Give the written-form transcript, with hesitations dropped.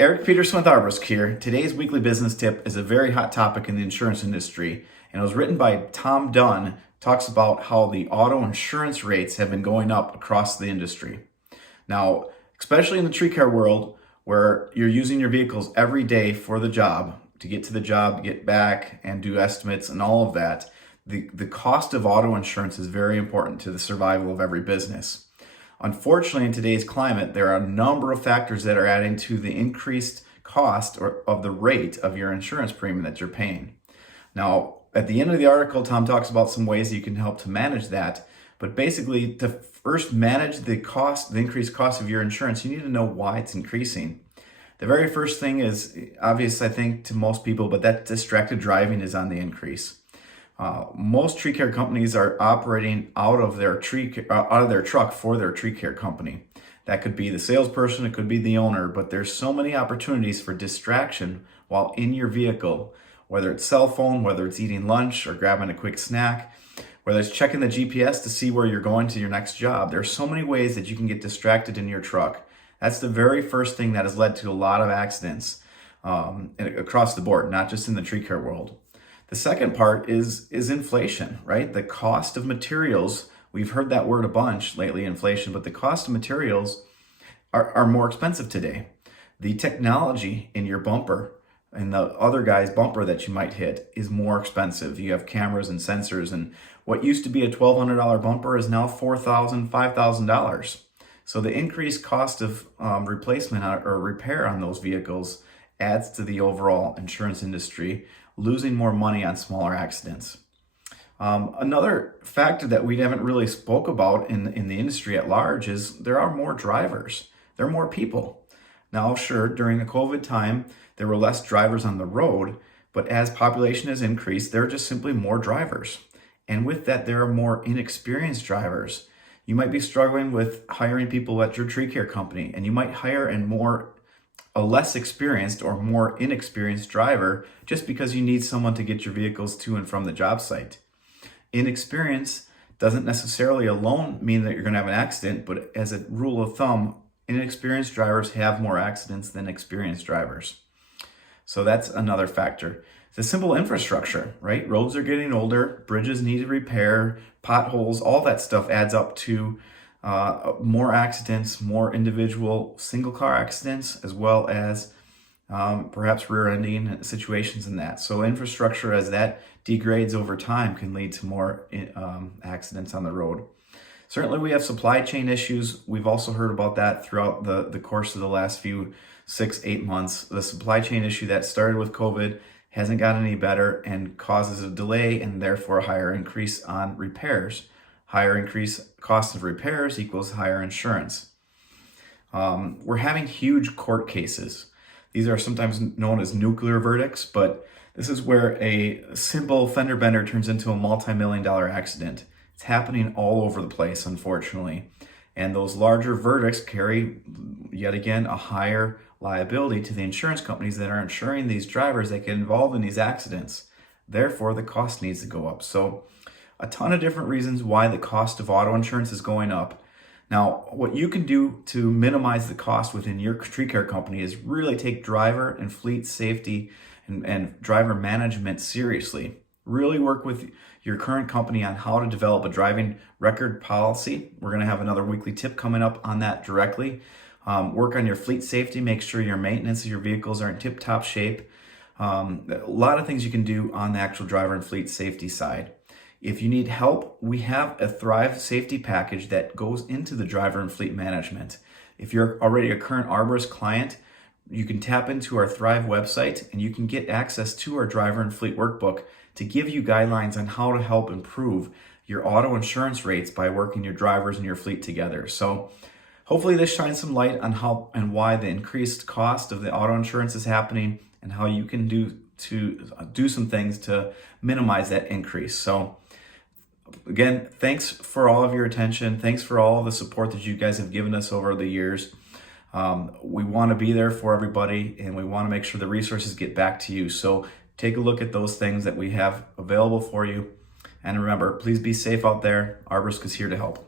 Eric Peterson with Arborist here. Today's weekly business tip is a very hot topic in the insurance industry, and it was written by Tom Dunn. Talks about how the auto insurance rates have been going up across the industry. Now, especially in the tree care world, where you're using your vehicles every day for the job, to get to the job, get back, and do estimates and all of that, the cost of auto insurance is very important to the survival of every business. Unfortunately, in today's climate, there are a number of factors that are adding to the increased cost of the rate of your insurance premium that you're paying. Now, at the end of the article, Tom talks about some ways you can help to manage that. But basically, to first manage the increased cost of your insurance, you need to know why it's increasing. The very first thing is obvious, I think, to most people, but that distracted driving is on the increase. Most tree care companies are operating out of their truck for their tree care company. That could be the salesperson, it could be the owner, but there's so many opportunities for distraction while in your vehicle, whether it's cell phone, whether it's eating lunch or grabbing a quick snack, whether it's checking the GPS to see where you're going to your next job. There's so many ways that you can get distracted in your truck. That's the very first thing that has led to a lot of accidents across the board, not just in the tree care world. The second part is inflation, right? The cost of materials. We've heard that word a bunch lately, inflation, but the cost of materials are more expensive today. The technology in your bumper and the other guy's bumper that you might hit is more expensive. You have cameras and sensors, and what used to be a $1,200 bumper is now $4,000, $5,000. So the increased cost of replacement or repair on those vehicles adds to the overall insurance industry, losing more money on smaller accidents. Another factor that we haven't really spoke about in the industry at large is there are more drivers. There are more people. Now, sure, during the COVID time, there were less drivers on the road, but as population has increased, there are just simply more drivers. And with that, there are more inexperienced drivers. You might be struggling with hiring people at your tree care company, and you might hire a less experienced or more inexperienced driver just because you need someone to get your vehicles to and from the job site. Inexperience doesn't necessarily alone mean that you're going to have an accident, but as a rule of thumb, inexperienced drivers have more accidents than experienced drivers. So that's another factor. The simple infrastructure, right? Roads are getting older, bridges need repair, potholes, all that stuff adds up to more accidents, more individual single car accidents, as well as perhaps rear-ending situations in that. So infrastructure, as that degrades over time, can lead to more accidents on the road. Certainly we have supply chain issues. We've also heard about that throughout the course of the last 6-8 months. The supply chain issue that started with COVID hasn't gotten any better and causes a delay and therefore a higher increase on repairs. Higher increase cost of repairs equals higher insurance. We're having huge court cases. These are sometimes known as nuclear verdicts, but this is where a simple fender bender turns into a multi-million-dollar accident. It's happening all over the place, unfortunately. And those larger verdicts carry, yet again, a higher liability to the insurance companies that are insuring these drivers that get involved in these accidents. Therefore, the cost needs to go up. So a ton of different reasons why the cost of auto insurance is going up. Now, what you can do to minimize the cost within your tree care company is really take driver and fleet safety and driver management seriously. Really work with your current company on how to develop a driving record policy. We're going to have another weekly tip coming up on that directly. Work on your fleet safety, make sure your maintenance of your vehicles are in tip-top shape. A lot of things you can do on the actual driver and fleet safety side. If you need help, we have a Thrive safety package that goes into the driver and fleet management. If you're already a current Arborist client, you can tap into our Thrive website and you can get access to our driver and fleet workbook to give you guidelines on how to help improve your auto insurance rates by working your drivers and your fleet together. So hopefully this shines some light on how and why the increased cost of the auto insurance is happening and how you can do some things to minimize that increase. So again, thanks for all of your attention. Thanks for all of the support that you guys have given us over the years. We want to be there for everybody, and we want to make sure the resources get back to you. So take a look at those things that we have available for you. And remember, please be safe out there. Arborist is here to help.